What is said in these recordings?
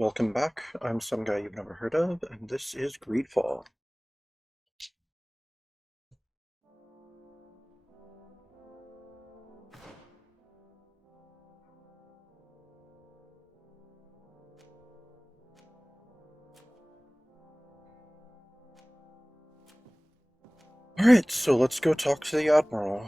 Welcome back. I'm some guy you've never heard of, and this is GreedFall. Alright, so let's go talk to the Admiral.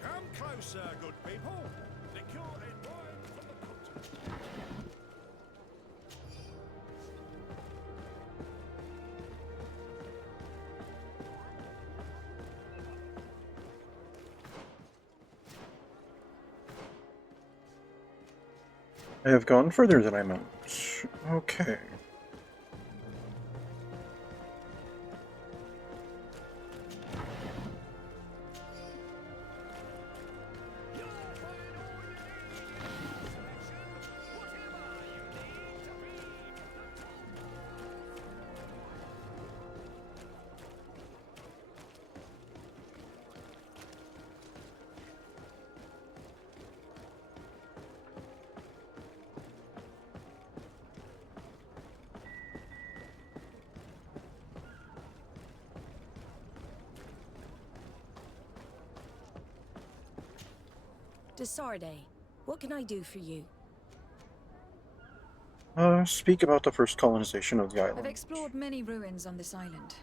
Come closer, good people. Liqueur and wine from the continent. I have gone further than I meant. Okay. Desarde, what can I do for you? Speak about the first colonization of the I've island. explored many ruins on this island.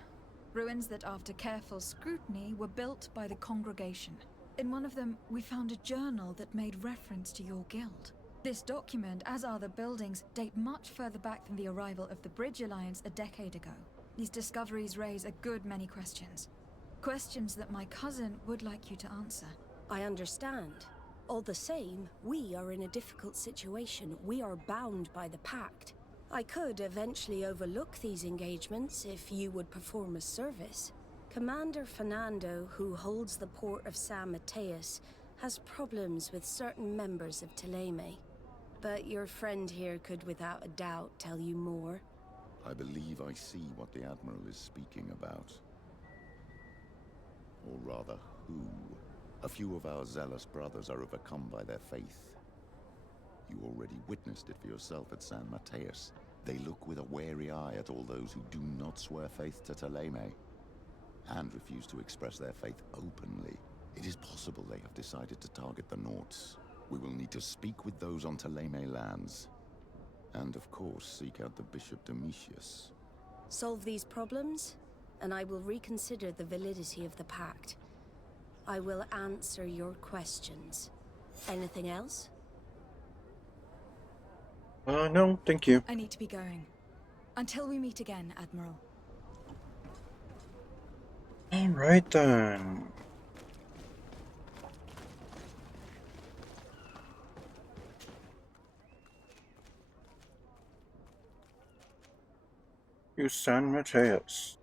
Ruins that, after careful scrutiny, were built by the congregation. In one of them, we found a journal that made reference to your guild. This document, as are the buildings, date much further back than the arrival of the Bridge Alliance a decade ago. These discoveries raise a good many questions. Questions that my cousin would like you to answer. I understand. All the same, we are in a difficult situation. We are bound by the pact. I could eventually overlook these engagements if you would perform a service. Commander Fernando, who holds the port of San Mateus, has problems with certain members of Teleme. But your friend here could without a doubt tell you more. I believe I see what the Admiral is speaking about. Or rather, who. A few of our zealous brothers are overcome by their faith. You already witnessed it for yourself at San Mateus. They look with a wary eye at all those who do not swear faith to Teleme, and refuse to express their faith openly. It is possible they have decided to target the Nauts. We will need to speak with those on Teleme lands. And of course, seek out the Bishop Domitius. Solve these problems, and I will reconsider the validity of the pact. I will answer your questions. Anything else? No, thank you. I need to be going. Until we meet again, Admiral. Alright then. To San Mateus.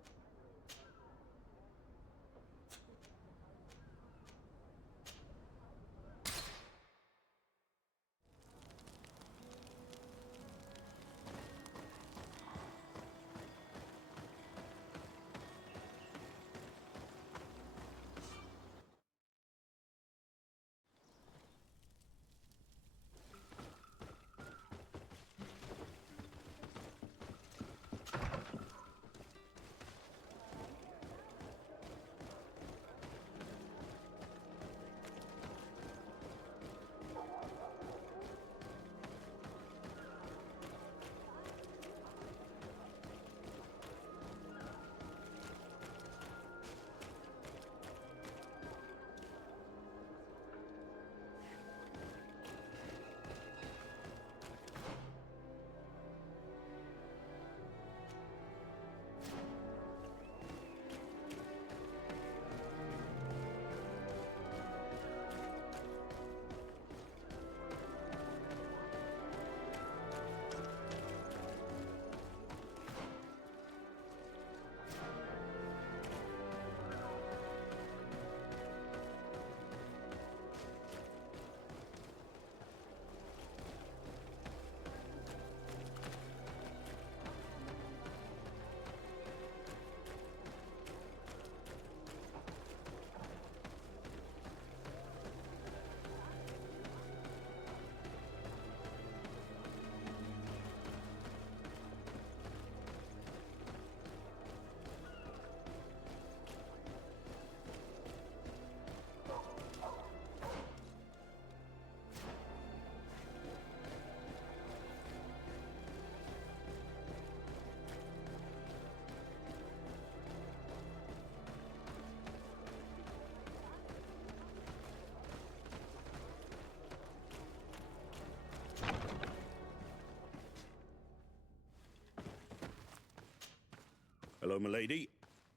Hello, milady.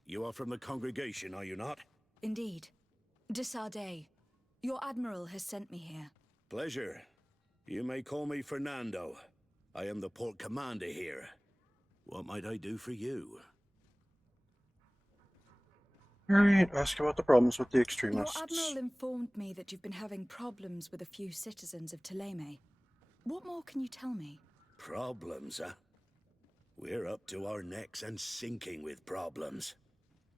You are from the congregation, are you not? Indeed. De Sardet, your admiral has sent me here. Pleasure. You may call me Fernando. I am the port commander here. What might I do for you? Alright, ask about the problems with the Your extremists. admiral informed me that you've been having problems with a few citizens of Thélème. What more can you tell me? Problems, huh? We're up to our necks and sinking with problems.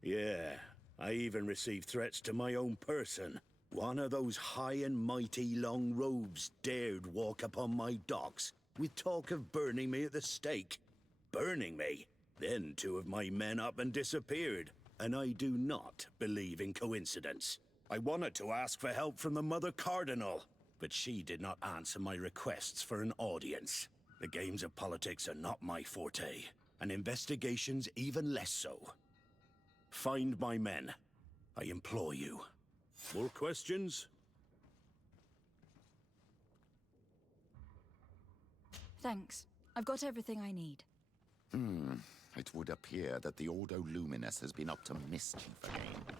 Yeah, I even received threats to my own person. One of those high and mighty long robes dared walk upon my docks with talk of burning me at the stake. Burning me? Then two of my men up and disappeared, and I do not believe in coincidence. I wanted to ask for help from the Mother Cardinal, but she did not answer my requests for an audience. The games of politics are not my forte, and investigations even less so. Find my men. I implore you. More questions? Thanks. I've got everything I need. It would appear that the Ordo Luminous has been up to mischief again.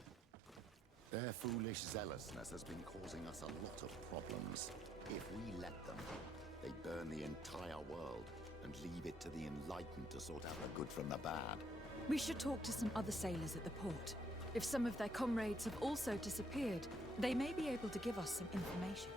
Their foolish zealousness has been causing us a lot of problems. If we let them, they burn the entire world and leave it to the enlightened to sort out the good from the bad. We should talk to some other sailors at the port. If some of their comrades have also disappeared, they may be able to give us some information.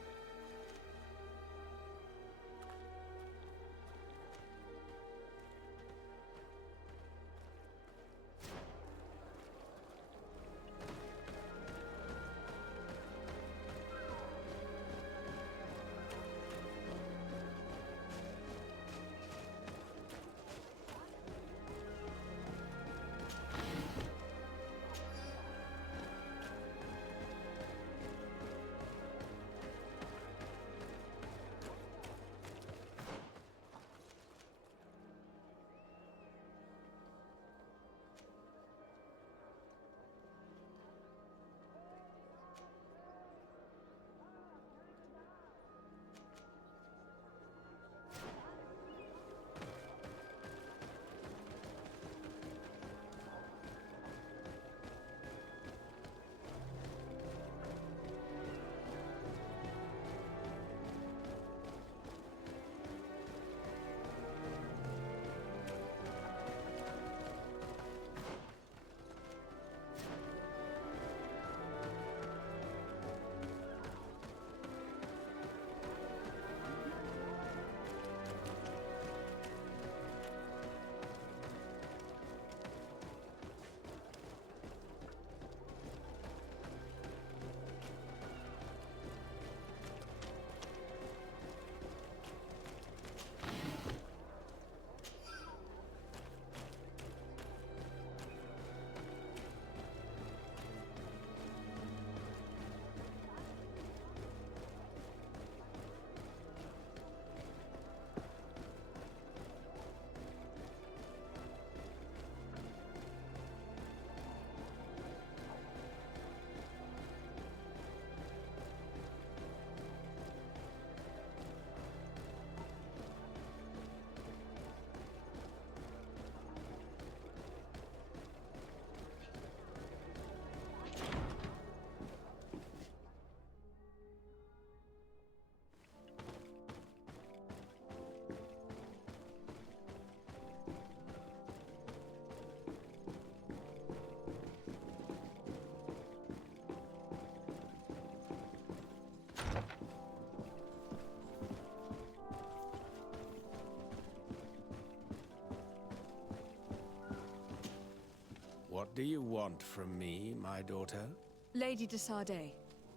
What do you want from me, my daughter? Lady de Sardet,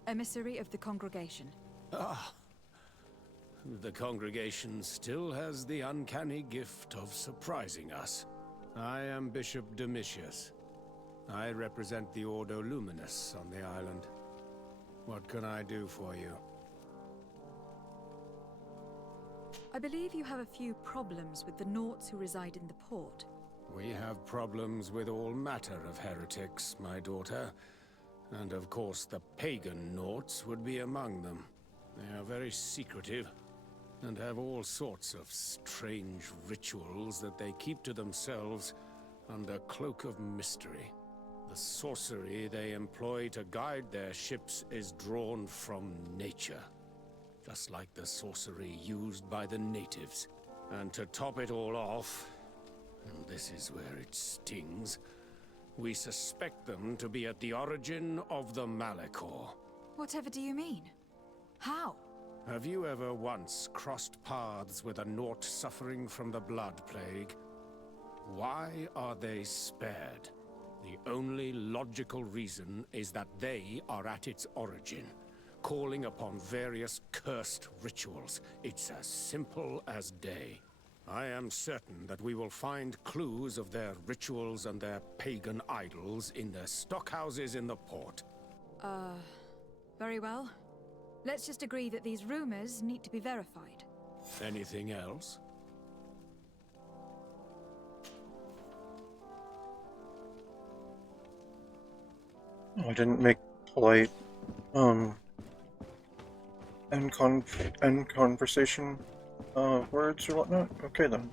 emissary of the congregation. Ah, the congregation still has the uncanny gift of surprising us. I am Bishop Domitius. I represent the Ordo Luminous on the island. What can I do for you? I believe you have a few problems with the Nauts who reside in the port. We have problems with all matter of heretics, my daughter. And of course the pagan Nauts would be among them. They are very secretive, and have all sorts of strange rituals that they keep to themselves under cloak of mystery. The sorcery they employ to guide their ships is drawn from nature, just like the sorcery used by the natives. And to top it all off, and this is where it stings, we suspect them to be at the origin of the Malachor. Whatever do you mean? How? Have you ever once crossed paths with a Naut suffering from the blood plague? Why are they spared? The only logical reason is that they are at its origin, calling upon various cursed rituals. It's as simple as day. I am certain that we will find clues of their rituals and their pagan idols in the stockhouses in the port. Very well. Let's just agree that these rumors need to be verified. Anything else? I didn't make polite, end conversation, words or whatnot? Okay then.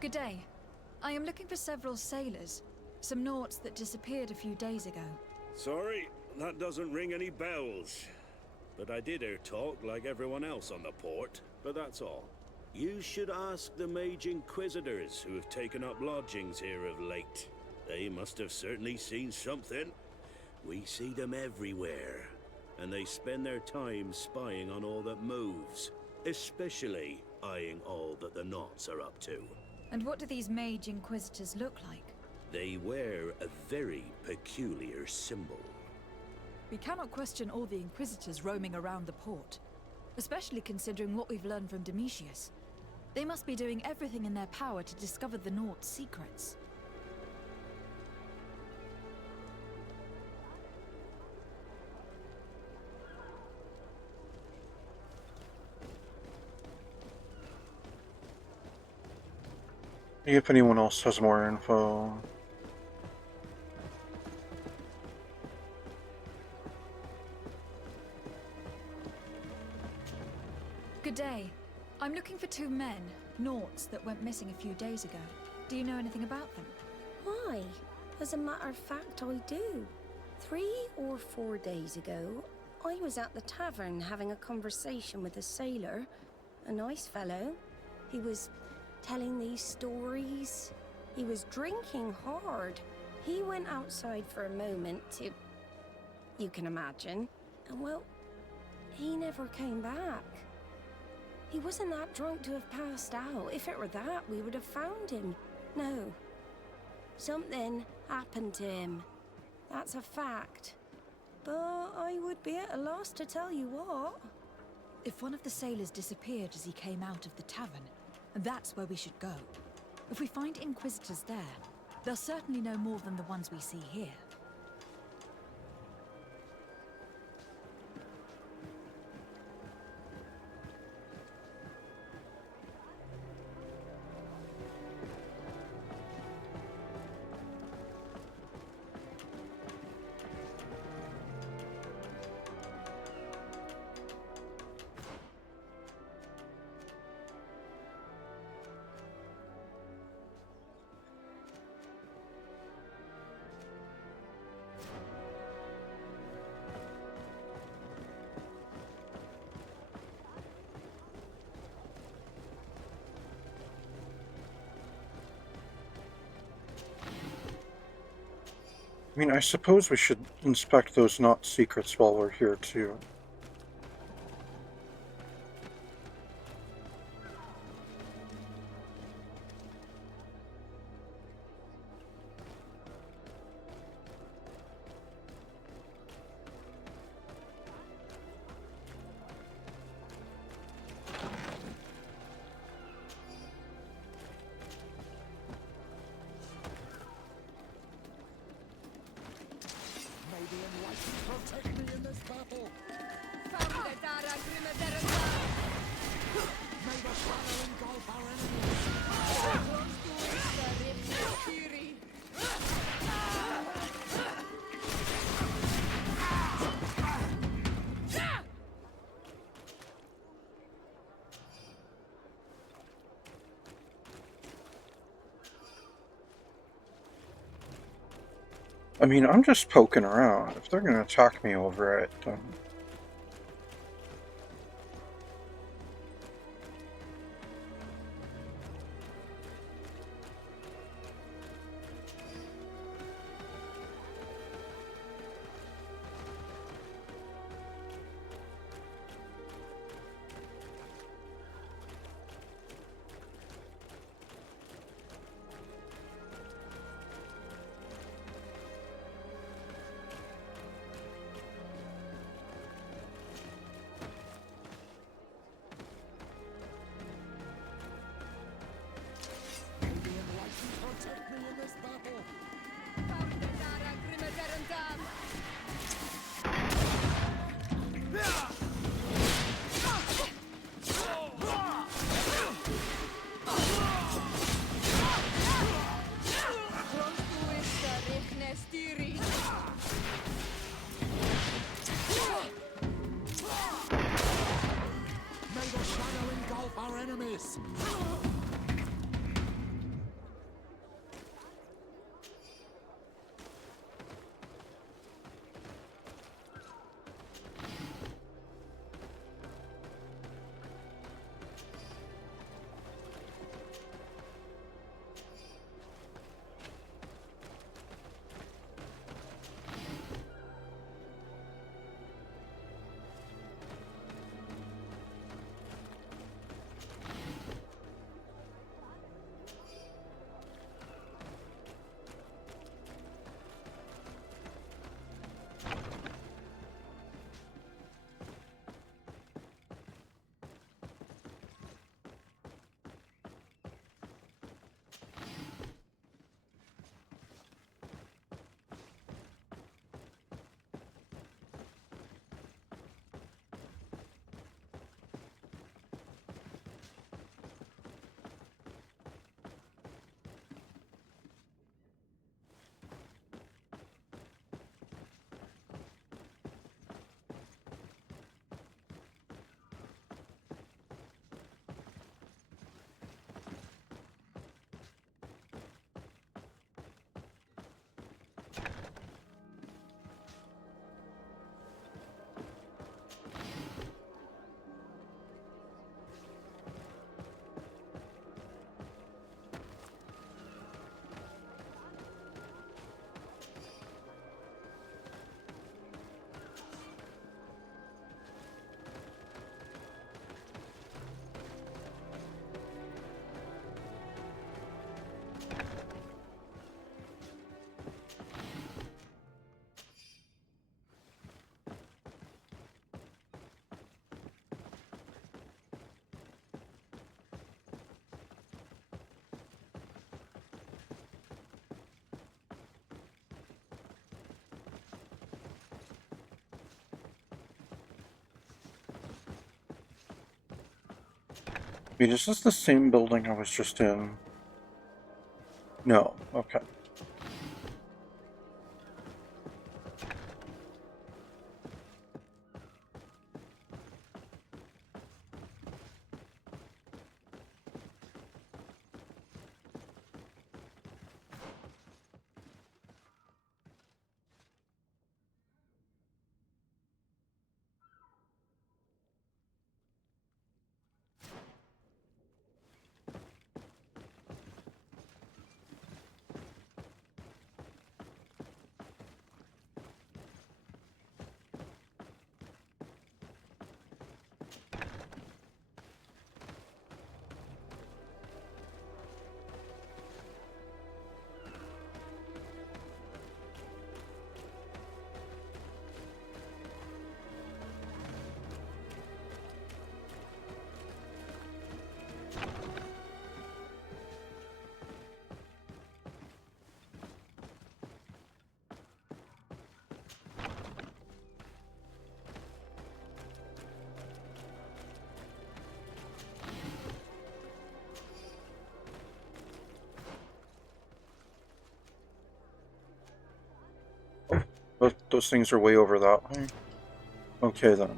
Good day. I am looking for several sailors. Some Nauts that disappeared a few days ago. Sorry, that doesn't ring any bells. But I did hear talk like everyone else on the port, but that's all. You should ask the Mage Inquisitors who have taken up lodgings here of late. They must have certainly seen something. We see them everywhere, and they spend their time spying on all that moves, especially eyeing all that the Nauts are up to. And what do these Mage Inquisitors look like? They wear a very peculiar symbol. We cannot question all the Inquisitors roaming around the port, especially considering what we've learned from Domitius. They must be doing everything in their power to discover the Naut's secrets. If anyone else has more info. Good day. I'm looking for two men, Nauts, that went missing a few days ago. Do you know anything about them? Why? As a matter of fact, I do. 3 or 4 days ago, I was at the tavern having a conversation with a sailor. A nice fellow. He was telling these stories. He was drinking hard. He went outside for a moment to... You can imagine. And well, he never came back. He wasn't that drunk to have passed out. If it were that, we would have found him. No. Something happened to him. That's a fact. But I would be at a loss to tell you what. If one of the sailors disappeared as he came out of the tavern, that's where we should go. If we find Inquisitors there, they'll certainly know more than the ones we see here. I mean, I suppose we should inspect those Naut secrets while we're here, too. Protect me in this battle! May the shadow engulf our enemies! I mean, I'm just poking around. If they're gonna attack me over it, then... Protect me in this battle! May the shadow engulf our enemies! Wait, is this the same building I was just in? No. Okay. Those things are way over that way. Okay then.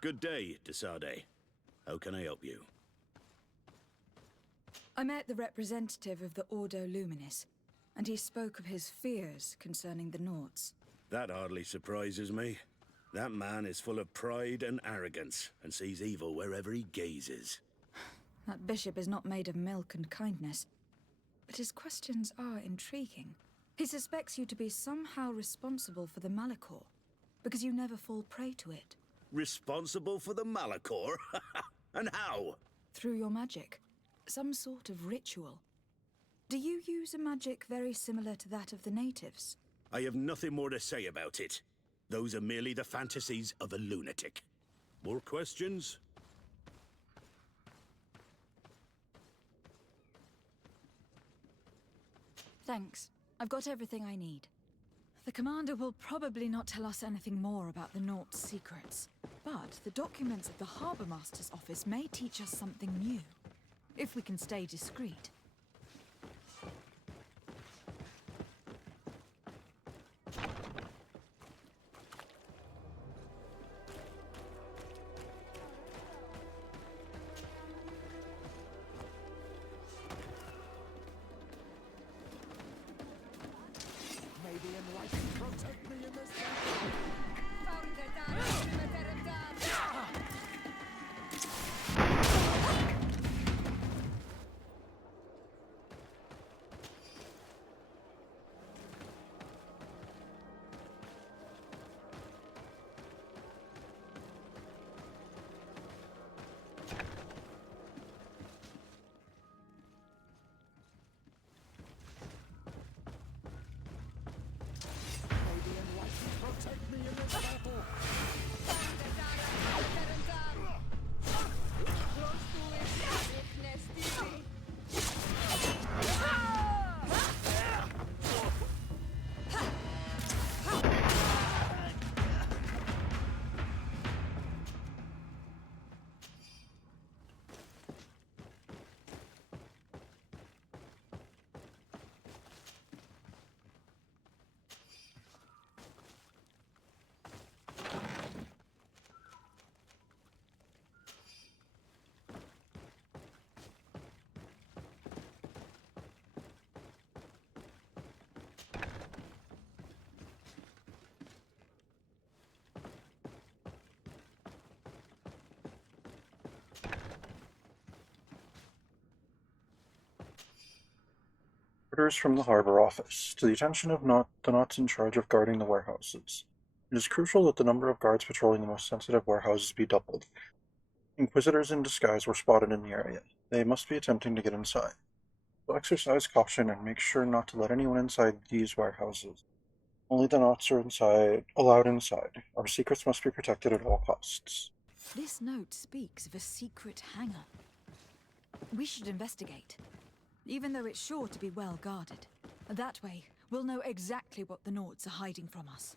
Good day, Desade. How can I help you? I met the representative of the Ordo Luminis, and he spoke of his fears concerning the Nauts. That hardly surprises me. That man is full of pride and arrogance, and sees evil wherever he gazes. That bishop is not made of milk and kindness, but his questions are intriguing. He suspects you to be somehow responsible for the Malachor, because you never fall prey to it. Responsible for the Malachor? And how? Through your magic. Some sort of ritual. Do you use a magic very similar to that of the natives? I have nothing more to say about it. Those are merely the fantasies of a lunatic. More questions? Thanks. I've got everything I need. The commander will probably not tell us anything more about the Naut's secrets, but the documents at the Harbour Master's office may teach us something new, if we can stay discreet. Orders from the harbor office. To the attention of the Nauts in charge of guarding the warehouses. It is crucial that the number of guards patrolling the most sensitive warehouses be doubled. Inquisitors in disguise were spotted in the area. They must be attempting to get inside. So exercise caution and make sure not to let anyone inside these warehouses. Only the Nauts are allowed inside. Our secrets must be protected at all costs. This note speaks of a secret hangar. We should investigate, even though it's sure to be well guarded. That way, we'll know exactly what the Nauts are hiding from us.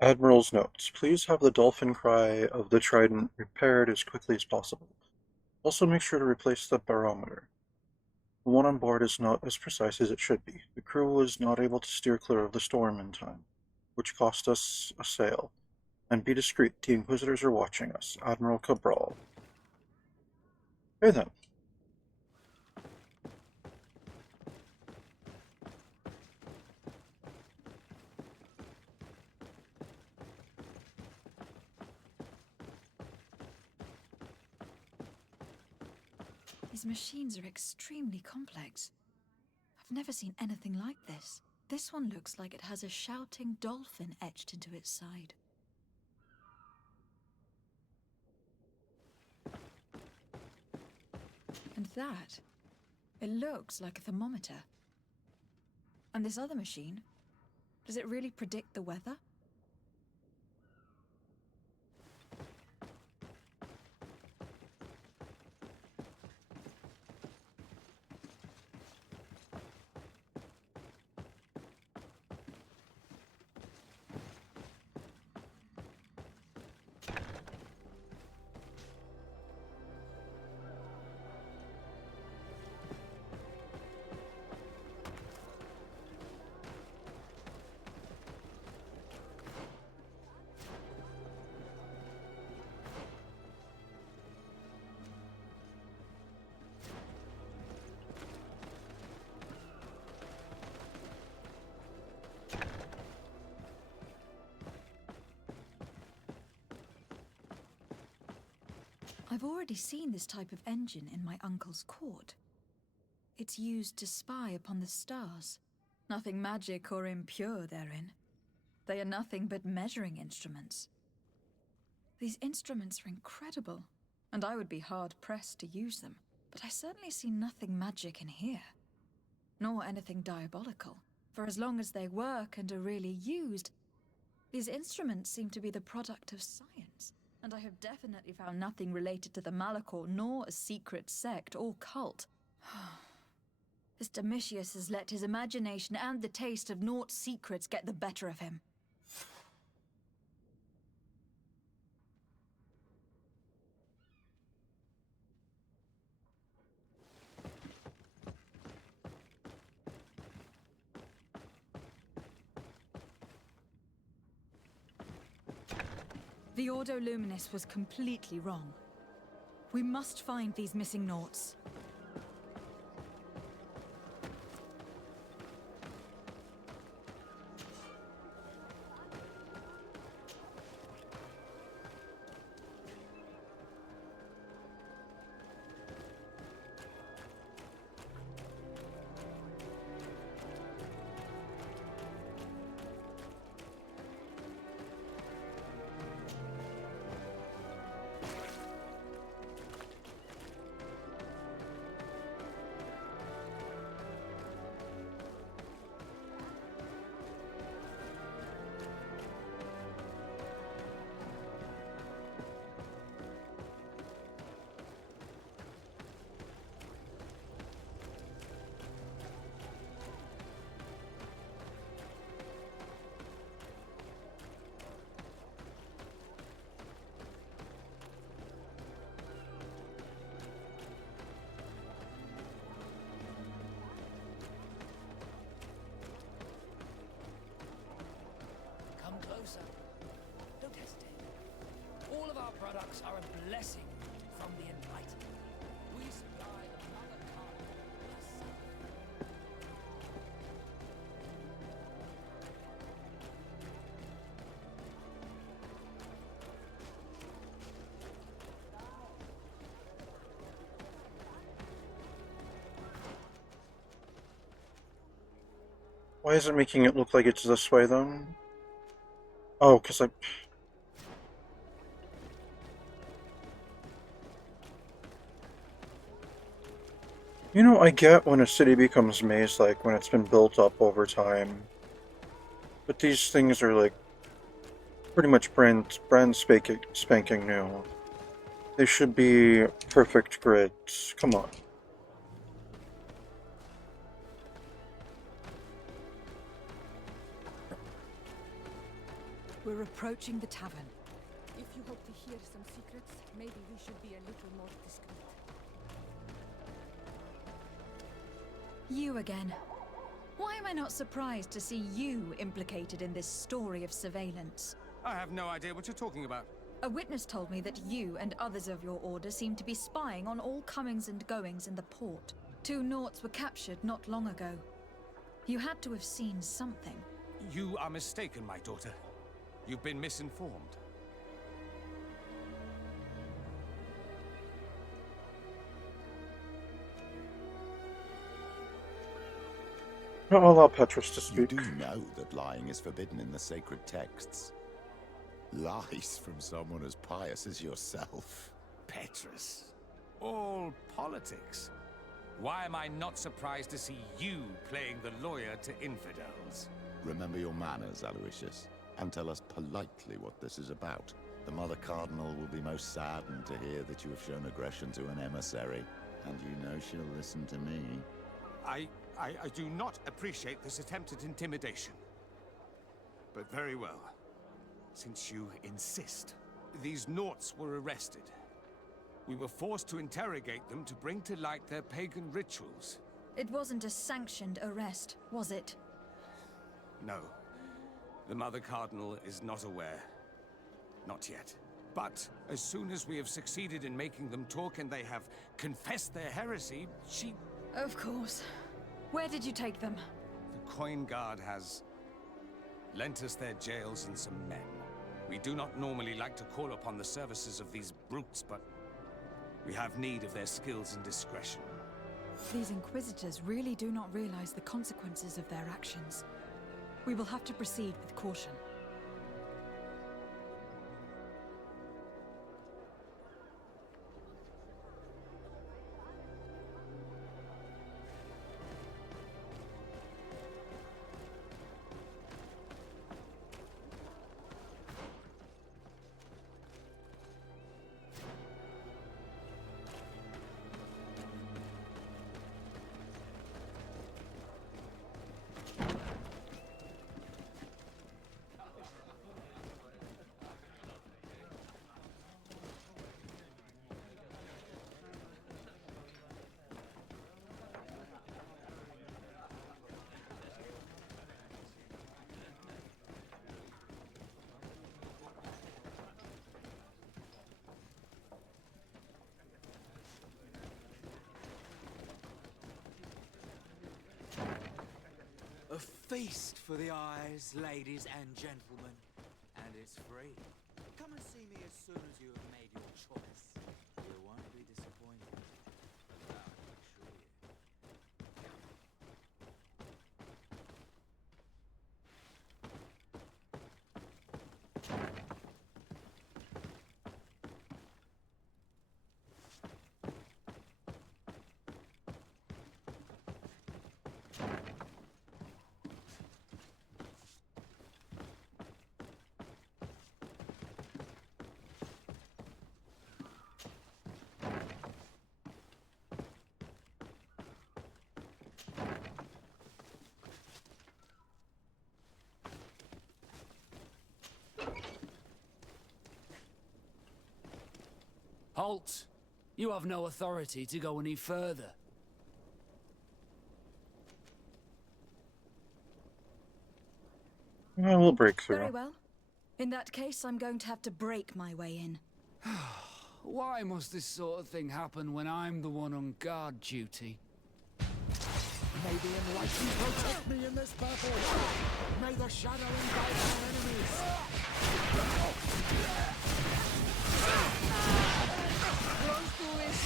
Admiral's notes. Please have the dolphin cry of the Trident repaired as quickly as possible. Also make sure to replace the barometer. The one on board is not as precise as it should be. The crew was not able to steer clear of the storm in time, which cost us a sail. And be discreet, the Inquisitors are watching us. Admiral Cabral. Okay then. These machines are extremely complex. I've never seen anything like this. This one looks like it has a shouting dolphin etched into its side. And that, it looks like a thermometer. And this other machine, does it really predict the weather? I've already seen this type of engine in my uncle's court. It's used to spy upon the stars. Nothing magic or impure therein. They are nothing but measuring instruments. These instruments are incredible, and I would be hard-pressed to use them. But I certainly see nothing magic in here. Nor anything diabolical. For as long as they work and are really used, these instruments seem to be the product of science. And I have definitely found nothing related to the Malachor, nor a secret sect or cult. This Domitius has let his imagination and the taste of Naut's secrets get the better of him. The Ordo Luminis was completely wrong. We must find these missing Nauts. Closer. Don't hesitate. All of our products are a blessing from the Enlightened. We supply the mother cardinal herself. Why is it making it look like it's this way, then? Oh, because I... You know, I get when a city becomes maze-like when it's been built up over time. But these things are, like, pretty much brand spanking new. They should be perfect grids. Come on. We're approaching the tavern. If you hope to hear some secrets, maybe we should be a little more discreet. You again. Why am I not surprised to see you implicated in this story of surveillance? I have no idea what you're talking about. A witness told me that you and others of your order seem to be spying on all comings and goings in the port. 2 Nauts were captured not long ago. You had to have seen something. You are mistaken, my daughter. You've been misinformed. I'll allow Petrus to You speak. do know that lying is forbidden in the sacred texts. Lies from someone as pious as yourself. Petrus. All politics. Why am I not surprised to see you playing the lawyer to infidels? Remember your manners, Aloysius, and tell us politely what this is about. The Mother Cardinal will be most saddened to hear that you have shown aggression to an emissary, and you know she'll listen to me. I do not appreciate this attempt at intimidation. But very well. Since you insist. These Nauts were arrested. We were forced to interrogate them to bring to light their pagan rituals. It wasn't a sanctioned arrest, was it? No. The Mother Cardinal is not aware. Not yet. But as soon as we have succeeded in making them talk and they have confessed their heresy, she... Of course. Where did you take them? The Coin Guard has lent us their jails and some men. We do not normally like to call upon the services of these brutes, but We have need of their skills and discretion. These Inquisitors really do not realize the consequences of their actions. We will have to proceed with caution. A feast for the eyes, ladies and gentlemen. And it's free. Come and see me as soon as you have made your choice. You won't be disappointed. That I can assure you. Halt! You have no authority to go any further. I will break through. Very well. In that case, I'm going to have to break my way in. Why must this sort of thing happen when I'm the one on guard duty? May the enlightened protect me in this battle! May the shadow invade our enemies! Close to this!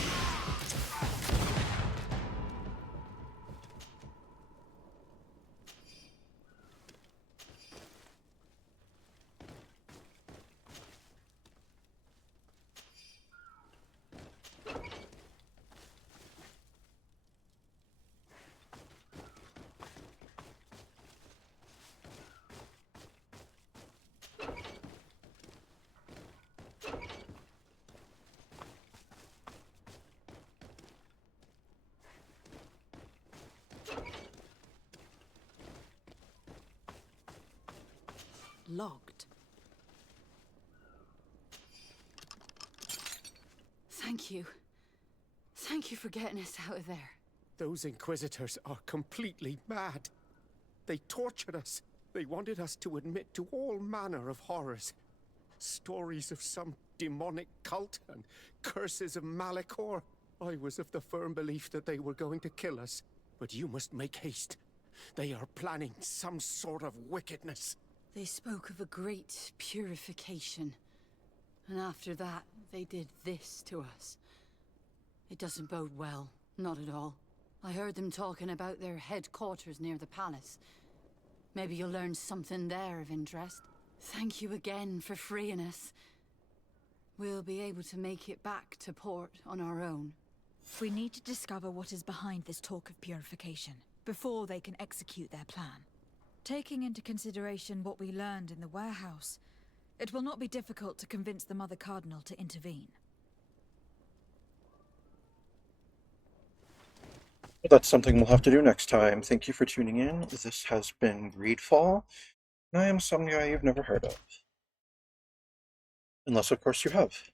Locked. Thank you. Thank you for getting us out of there. Those Inquisitors are completely mad. They tortured us. They wanted us to admit to all manner of horrors. Stories of some demonic cult and curses of Malachor. I was of the firm belief that they were going to kill us. But you must make haste. They are planning some sort of wickedness. They spoke of a great purification. And after that, they did this to us. It doesn't bode well. Not at all. I heard them talking about their headquarters near the palace. Maybe you'll learn something there of interest. Thank you again for freeing us. We'll be able to make it back to port on our own. We need to discover what is behind this talk of purification, before they can execute their plan. Taking into consideration what we learned in the warehouse, it will not be difficult to convince the Mother Cardinal to intervene. That's something we'll have to do next time. Thank you for tuning in. This has been GreedFall, and I am some guy you've never heard of. Unless, of course, you have.